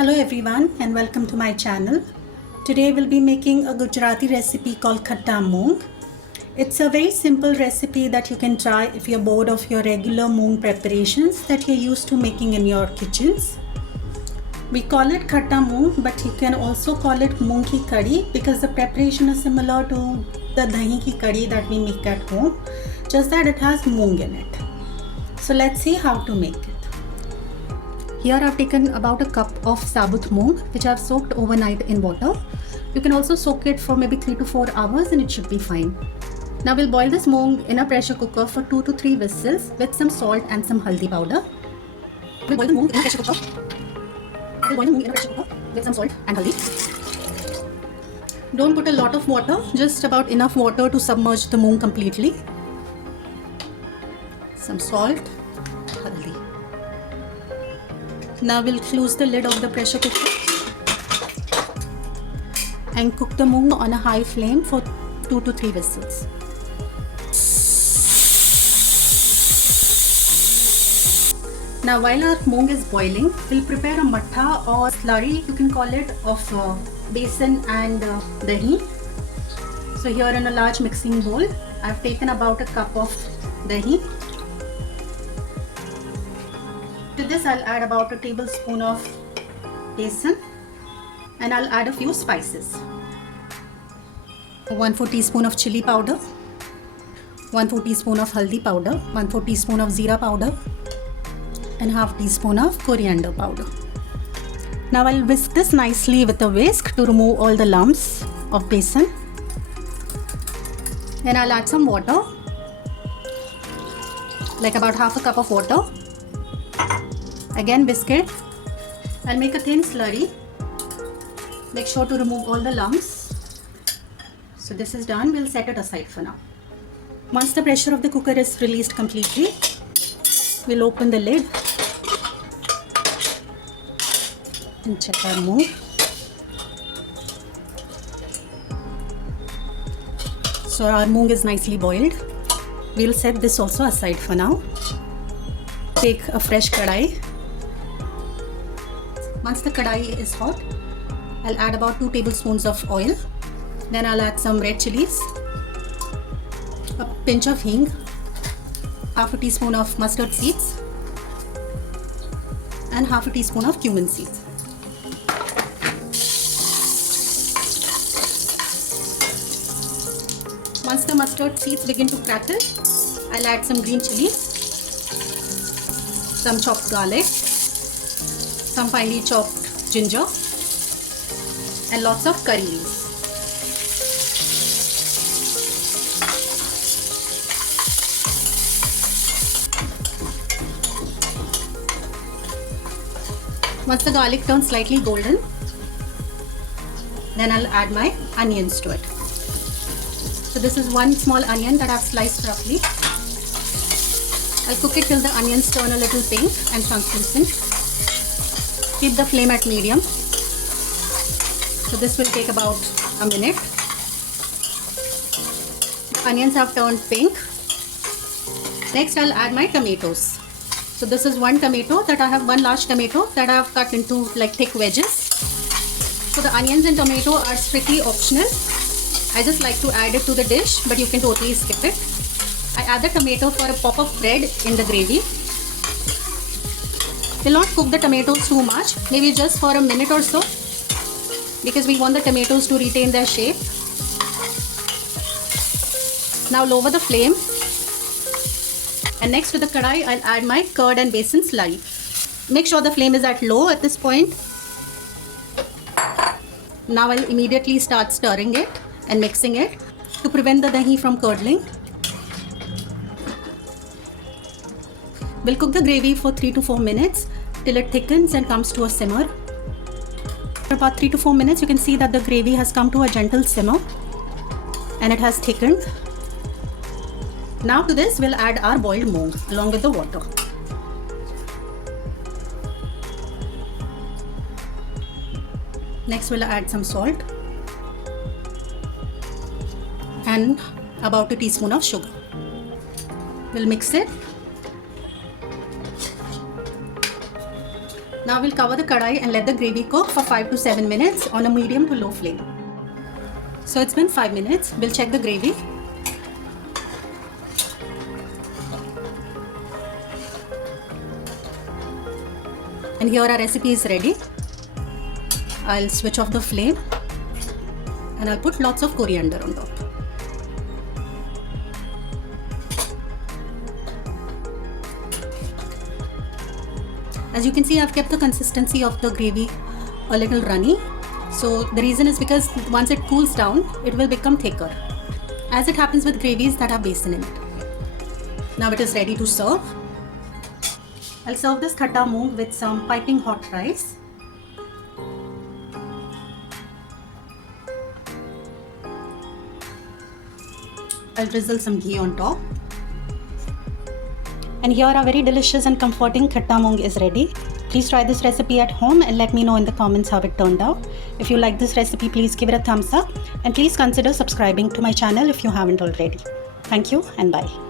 Hello everyone and welcome to my channel. Today we'll be making a Gujarati recipe called Khatta Moong. It's a very simple recipe that you can try if you're bored of your regular moong preparations that you're used to making in your kitchens. We call it Khatta Moong, but you can also call it moong ki curry because the preparation is similar to the dahi ki curry that we make at home, just that it has moong in it. So let's see how to make it. Here I've taken about a cup of sabut moong which I've soaked overnight in water. You can also soak it for maybe 3 to 4 hours and it should be fine. Now we'll boil this moong in a pressure cooker for 2 to 3 whistles with some salt and some haldi powder. We'll boil the moong in a pressure cooker. With some salt and haldi. Don't put a lot of water, just about enough water to submerge the moong completely. Some salt, haldi. Now we'll close the lid of the pressure cooker and cook the moong on a high flame for 2 to 3 whistles. Now while our moong is boiling, we'll prepare a matha or slurry, you can call it, of besan and dahi. So here in a large mixing bowl, I've taken about a cup of dahi. To this I'll add about a tablespoon of besan and I'll add a few spices. 1/4 teaspoon of chili powder, 1/4 teaspoon of haldi powder, 1/4 teaspoon of jeera powder and 1/2 teaspoon of coriander powder. Now I'll whisk this nicely with a whisk to remove all the lumps of besan. Then I'll add some water, like about 1/2 cup of water. Again whisk it. I'll make a thin slurry. Make sure to remove all the lumps. So this is done. We'll set it aside for now. Once the pressure of the cooker is released completely, we'll open the lid and check our moong. So our moong is nicely boiled. We'll set this also aside for now. Take a fresh kadai. Once the kadai is hot, I'll add about 2 tablespoons of oil. Then I'll add some red chilies, a pinch of hing, 1/2 teaspoon of mustard seeds and 1/2 teaspoon of cumin seeds. Once the mustard seeds begin to crackle, I'll add some green chilies, some chopped garlic, some finely chopped ginger and lots of curry leaves. Once the garlic turns slightly golden, then I'll add my onions to it. So this is 1 small onion that I've sliced roughly. I'll cook it till the onions turn a little pink and translucent. Keep the flame at medium. So this will take about a minute. The onions have turned pink. Next I'll add my tomatoes. So this is 1 tomato that I have 1 large tomato that I have cut into like thick wedges. So the onions and tomato are strictly optional. I just like to add it to the dish, but you can totally skip it. I add the tomato for a pop of bread in the gravy. We'll not cook the tomatoes too much, maybe just for a minute or so, because we want the tomatoes to retain their shape. Now lower the flame, and next to the kadai I'll add my curd and besan slurry. Make sure the flame is at low at this point. Now I'll immediately start stirring it and mixing it to prevent the dahi from curdling. We'll cook the gravy for 3 to 4 minutes till it thickens and comes to a simmer. For about 3 to 4 minutes, you can see that the gravy has come to a gentle simmer and it has thickened. Now to this, we'll add our boiled moong along with the water. Next, we'll add some salt and about a teaspoon of sugar. We'll mix it. Now we'll cover the kadai and let the gravy cook for 5 to 7 minutes on a medium to low flame. So it's been 5 minutes. We'll check the gravy. And here our recipe is ready. I'll switch off the flame and I'll put lots of coriander on top. As you can see, I've kept the consistency of the gravy a little runny. So the reason is because once it cools down, it will become thicker, as it happens with gravies that have basin in it. Now it is ready to serve. I'll serve this khatta moong with some piping hot rice. I'll drizzle some ghee on top. And here our very delicious and comforting khatta moong is ready. Please try this recipe at home and let me know in the comments how it turned out. If you like this recipe, please give it a thumbs up and please consider subscribing to my channel if you haven't already. Thank you and bye.